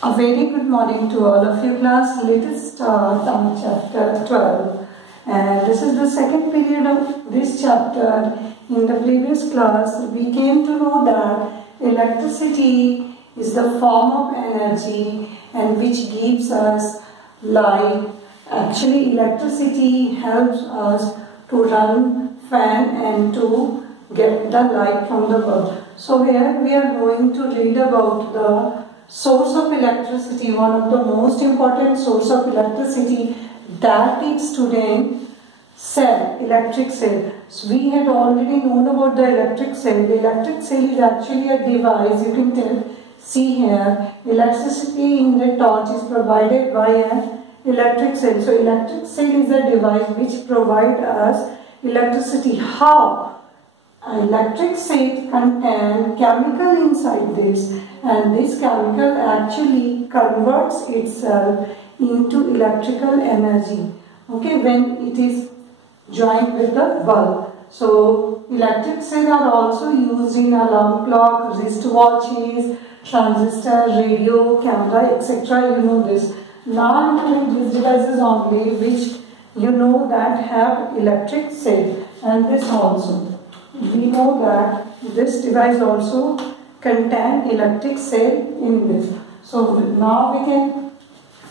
A very good morning to all of you class. Let us start on chapter 12, and this is the second period of this chapter. In the previous class we came to know that electricity is the form of energy and which gives us light. Actually electricity helps us to run fan and to get the light from the bulb. So here we are going to read about the source of electricity, one of the most important source of electricity, that is student cell, electric cell. So we had already known about the electric cell. The electric cell is actually a device, you can tell, see here, electricity in the torch is provided by an electric cell. So electric cell is a device which provides us electricity. How? Electric cell contains chemical inside this, and this chemical actually converts itself into electrical energy, okay, when it is joined with the bulb. So electric cells are also used in alarm clock, wristwatches, transistor, radio, camera, etc. You know this. Now I am doing these devices only which you know that have electric cell, and this also. We know that this device also contains electric cell in this. So now we can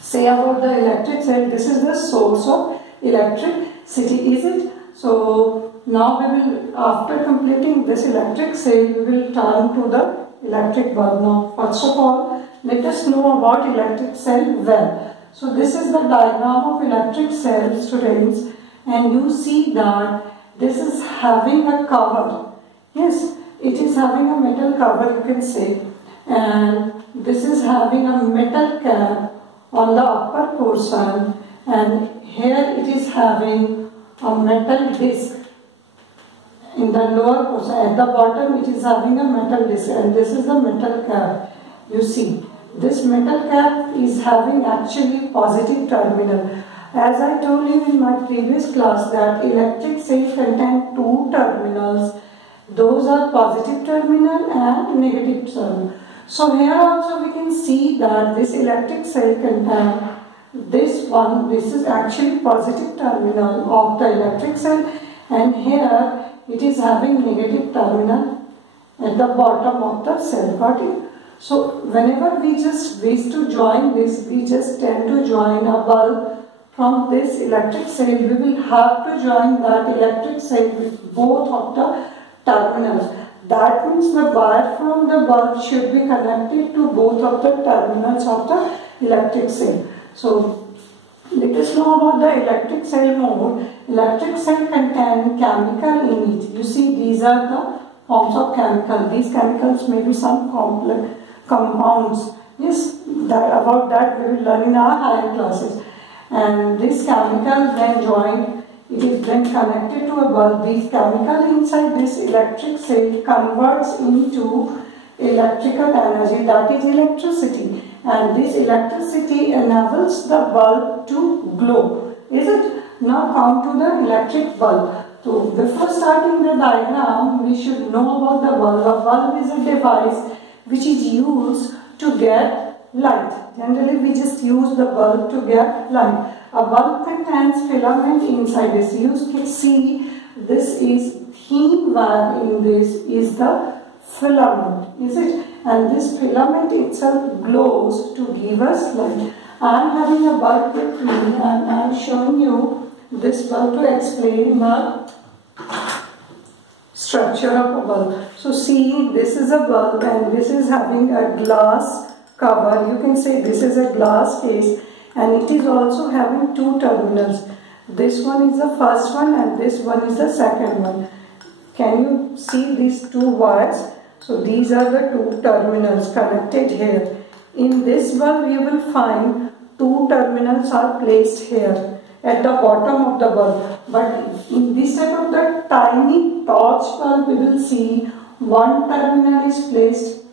say about the electric cell. This is the source of electricity, is it? So now we will, after completing this electric cell, we will turn to the electric bulb. Now first of all, let us know about electric cell well. So this is the diagram of electric cell, students, and you see that this is having a cover. Yes, it is having a metal cover, you can say, and this is having a metal cap on the upper portion, and here it is having a metal disc in the lower portion. At the bottom it is having a metal disc, and this is the metal cap. You see, this metal cap is having actually positive terminal. As I told you in my previous class that electric cell contain two terminals. Those are positive terminal and negative terminal. So here also we can see that this electric cell contain this one. This is actually positive terminal of the electric cell, and here it is having negative terminal at the bottom of the cell. Got it? So whenever we just wish to join this, we just tend to join a bulb from this electric cell. We will have to join that electric cell with both of the terminals. That means the wire from the bulb should be connected to both of the terminals of the electric cell. So let us know about the electric cell mode. Electric cell contain chemical in it. You see, these are the forms of chemical. These chemicals may be some complex compounds. Yes, about that we will learn in our higher classes. And this chemical when joined, it is then connected to a bulb. These chemical inside this electric cell converts into electrical energy, that is electricity, and this electricity enables the bulb to glow. Is it? Now come to the electric bulb. So before starting the diagram, we should know about the bulb. A bulb is a device which is used to get light. Generally we just use the bulb to get light. A bulb contains filament inside this. You can see this is thin wire in this is the filament, is it? And this filament itself glows to give us light. I am having a bulb with me, and I am showing you this bulb to explain the structure of a bulb. So see, this is a bulb and this is having a glass cover. You can say this is a glass case, and it is also having two terminals. This one is the first one and this one is the second one. Can you see these two wires? So these are the two terminals connected here. In this bulb you will find two terminals are placed here at the bottom of the bulb. But in this type of the tiny torch bulb, we will see one terminal is placed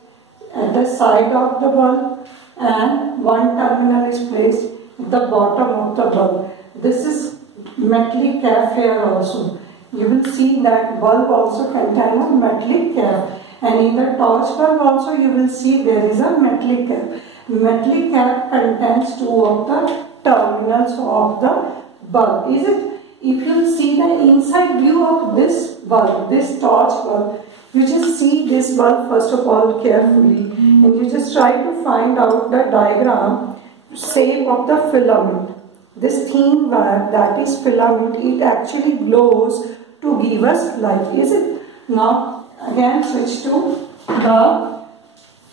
at the side of the bulb and one terminal is placed at the bottom of the bulb. This is metallic cap here also. You will see that bulb also contains a metallic cap, and in the torch bulb also you will see there is a metallic cap. metallic cap contains two of the terminals of the bulb. Is it? If you see the inside view of this bulb, this torch bulb, you just see this bulb first of all carefully and you just try to find out the diagram shape of the filament. This thin wire, that is filament, it actually glows to give us light. Is it? Now again switch to the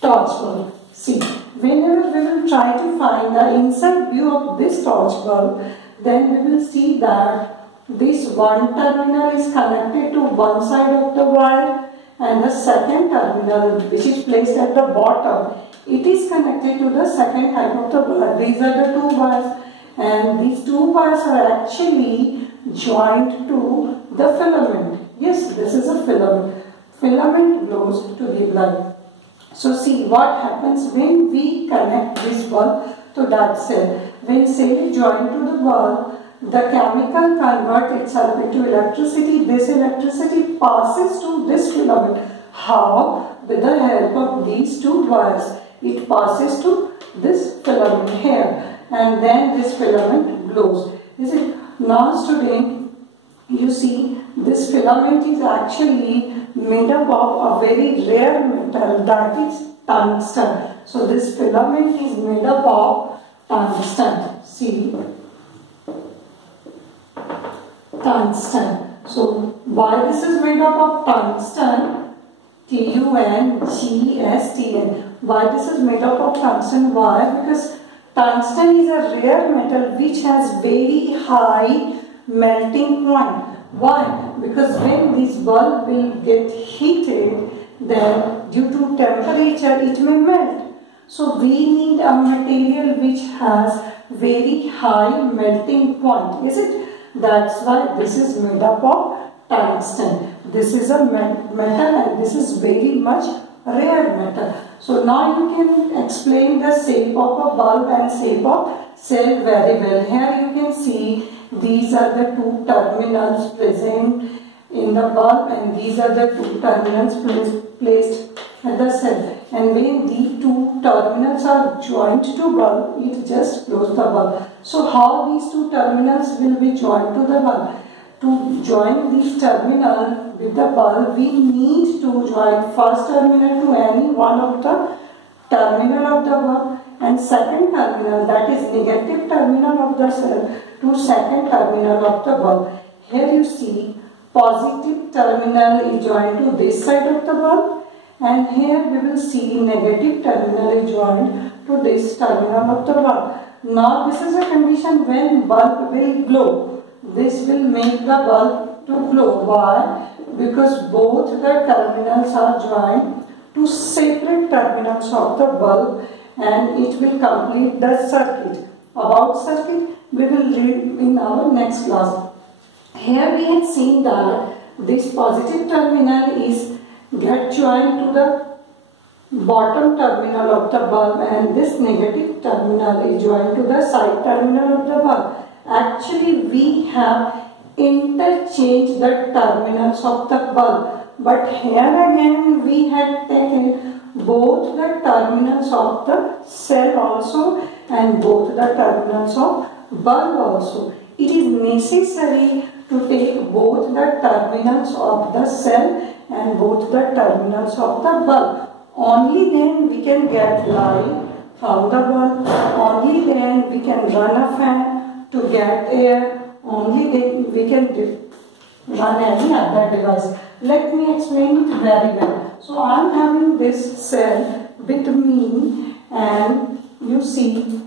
torch bulb. See, whenever we will try to find the inside view of this torch bulb, then we will see that this one terminal is connected to one side of the wire and the second terminal, which is placed at the bottom, it is connected to the second type of the wire. These are the two wires, and these two wires are actually joined to the filament. Yes, this is a filament. Filament glows to give light. So see what happens when we connect this bulb to that cell. When cell is joined to the bulb, the chemical converts itself into electricity. This electricity passes to this filament. How? With the help of these two wires. It passes to this filament here, and then this filament glows. Is it? Now student, you see this filament is actually made up of a very rare metal, that is tungsten. So this filament is made up of tungsten. See, tungsten. So why this is made up of tungsten? TUNGSTN. Why this is made up of tungsten? Why? Because tungsten is a rare metal which has very high melting point. Why? Because when this bulb will get heated, then due to temperature it may melt. So we need a material which has very high melting point. Is it? That's why this is made up of tungsten. This is a metal and this is very much rare metal. So now you can explain the shape of a bulb and shape of cell very well. Here you can see these are the two terminals present in the bulb and these are the two terminals placed at the cell. And when these two terminals are joined to bulb, it just glows the bulb. So how these two terminals will be joined to the bulb? To join these terminals with the bulb, we need to join first terminal to any one of the terminal of the bulb and second terminal, that is negative terminal of the cell, to second terminal of the bulb. Here you see positive terminal is joined to this side of the bulb, and here we will see negative terminal is joined to this terminal of the bulb. Now this is a condition when bulb will glow. This will make the bulb to glow. Why? Because both the terminals are joined to separate terminals of the bulb and it will complete the circuit. About circuit we will read in our next class. Here we have seen that this positive terminal is get joined to the bottom terminal of the bulb and this negative terminal is joined to the side terminal of the bulb. Actually we have interchanged the terminals of the bulb, but here again we had taken both the terminals of the cell also and both the terminals of bulb also. It is necessary to take both the terminals of the cell and both the terminals of the bulb. Only then we can get light from the bulb, only then we can run a fan to get air, only then we can run any other device. Let me explain it very well. So I am having this cell with me and you see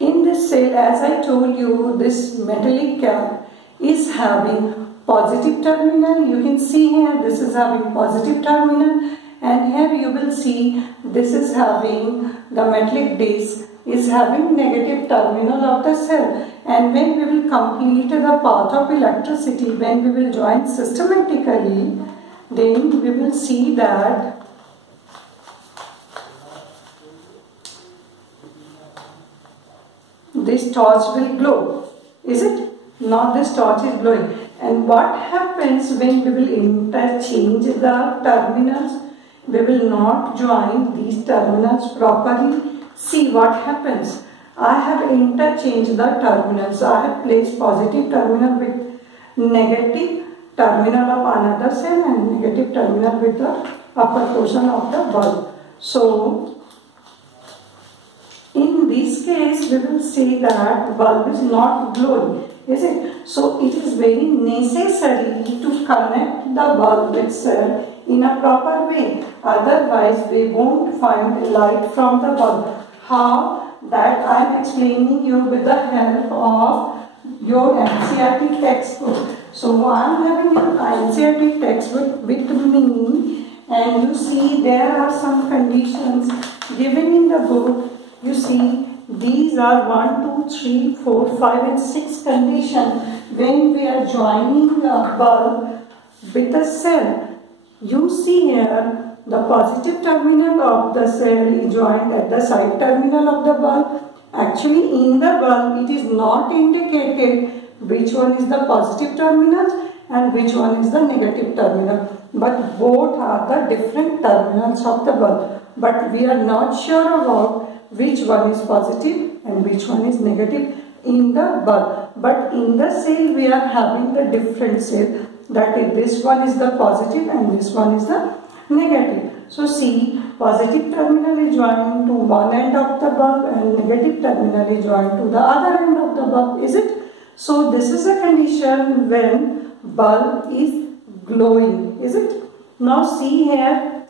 in this cell, as I told you, this metallic cap is having positive terminal. You can see here this is having positive terminal and here you will see this is having the metallic disc is having negative terminal of the cell, and when we will complete the path of electricity, when we will join systematically, then we will see that this torch will glow. Is it? Now this torch is glowing. And what happens when we will interchange the terminals? we will not join these terminals properly, see what happens. I have interchanged the terminals. I have placed positive terminal with negative terminal of another cell and negative terminal with the upper portion of the bulb. So, in this case, we will say that bulb is not glowing, is it? So, it is very necessary to connect the bulb with cell in a proper way. Otherwise, we won't find light from the bulb. How? That I am explaining you with the help of your NCERT textbook. So, I am having your NCERT textbook with me, and you see there are some conditions given in the book. You see, these are 1, 2, 3, 4, 5 and 6 conditions when we are joining a bulb with a cell. You see here, the positive terminal of the cell is joined at the side terminal of the bulb. Actually, in the bulb, it is not indicated which one is the positive terminal and which one is the negative terminal. But both are the different terminals of the bulb. But we are not sure about which one is positive and which one is negative in the bulb. But in the cell, we are having the different cell. That is, this one is the positive and this one is the negative. So see, positive terminal is joined to one end of the bulb and negative terminal is joined to the other end of the bulb, is it? So this is a condition when bulb is glowing, is it? Now see here,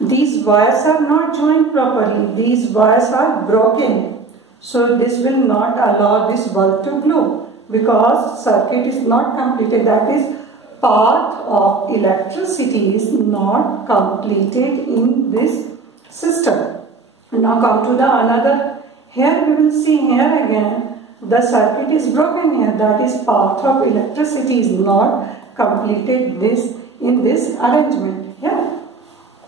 these wires are not joined properly, these wires are broken. So this will not allow this bulb to glow because circuit is not completed, that is, path of electricity is not completed in this system. Now come to the another. Here we will see here again the circuit is broken here, that is, path of electricity is not completed in this arrangement here.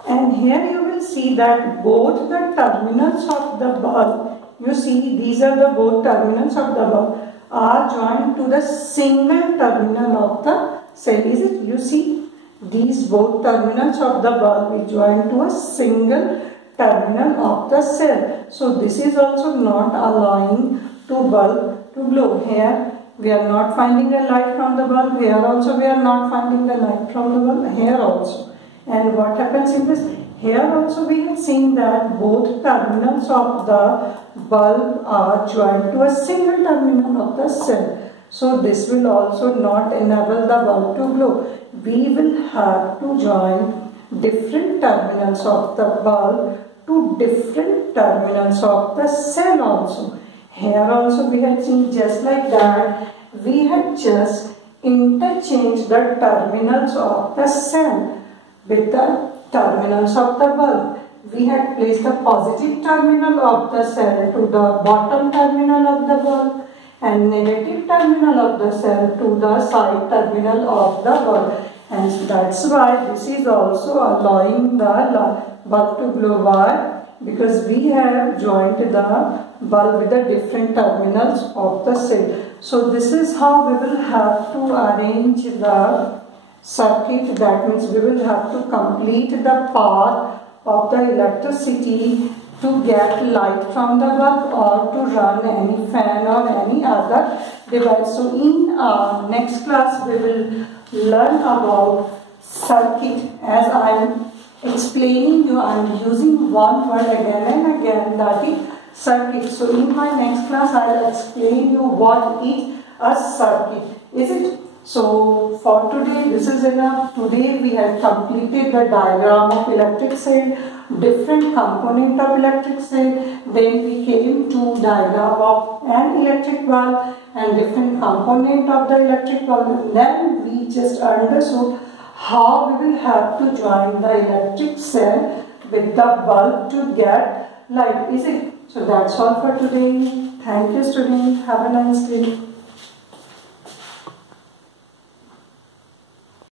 And here you will see that both the terminals of the bulb, you see these are the both terminals of the bulb, are joined to the single terminal of the cell, is it? You see, these both terminals of the bulb is joined to a single terminal of the cell. So this is also not allowing to bulb to glow. Here we are not finding a light from the bulb. Here also we are not finding the light from the bulb. Here also. And what happens in this? Here also we have seen that both terminals of the bulb are joined to a single terminal of the cell. So this will also not enable the bulb to glow. We will have to join different terminals of the bulb to different terminals of the cell also. Here also we had seen just like that. We had just interchanged the terminals of the cell with the terminals of the bulb. We had placed the positive terminal of the cell to the bottom terminal of the bulb and negative terminal of the cell to the side terminal of the bulb. And that's why this is also allowing the bulb to glow. Why? Because we have joined the bulb with the different terminals of the cell. So this is how we will have to arrange the circuit. That means we will have to complete the path of the electricity to get light from the bulb or to run any fan or any other device. So in our next class we will learn about circuit. As I am explaining you, I am using one word again and again, that is circuit. So in my next class I will explain you what is a circuit. Is it? So for today this is enough. Today we have completed the diagram of electric cell, different component of electric cell. Then we came to diagram of an electric bulb and different component of the electric bulb. And then we just understood how we will have to join the electric cell with the bulb to get light. Is it? So that's all for today. Thank you, students. Have a nice day.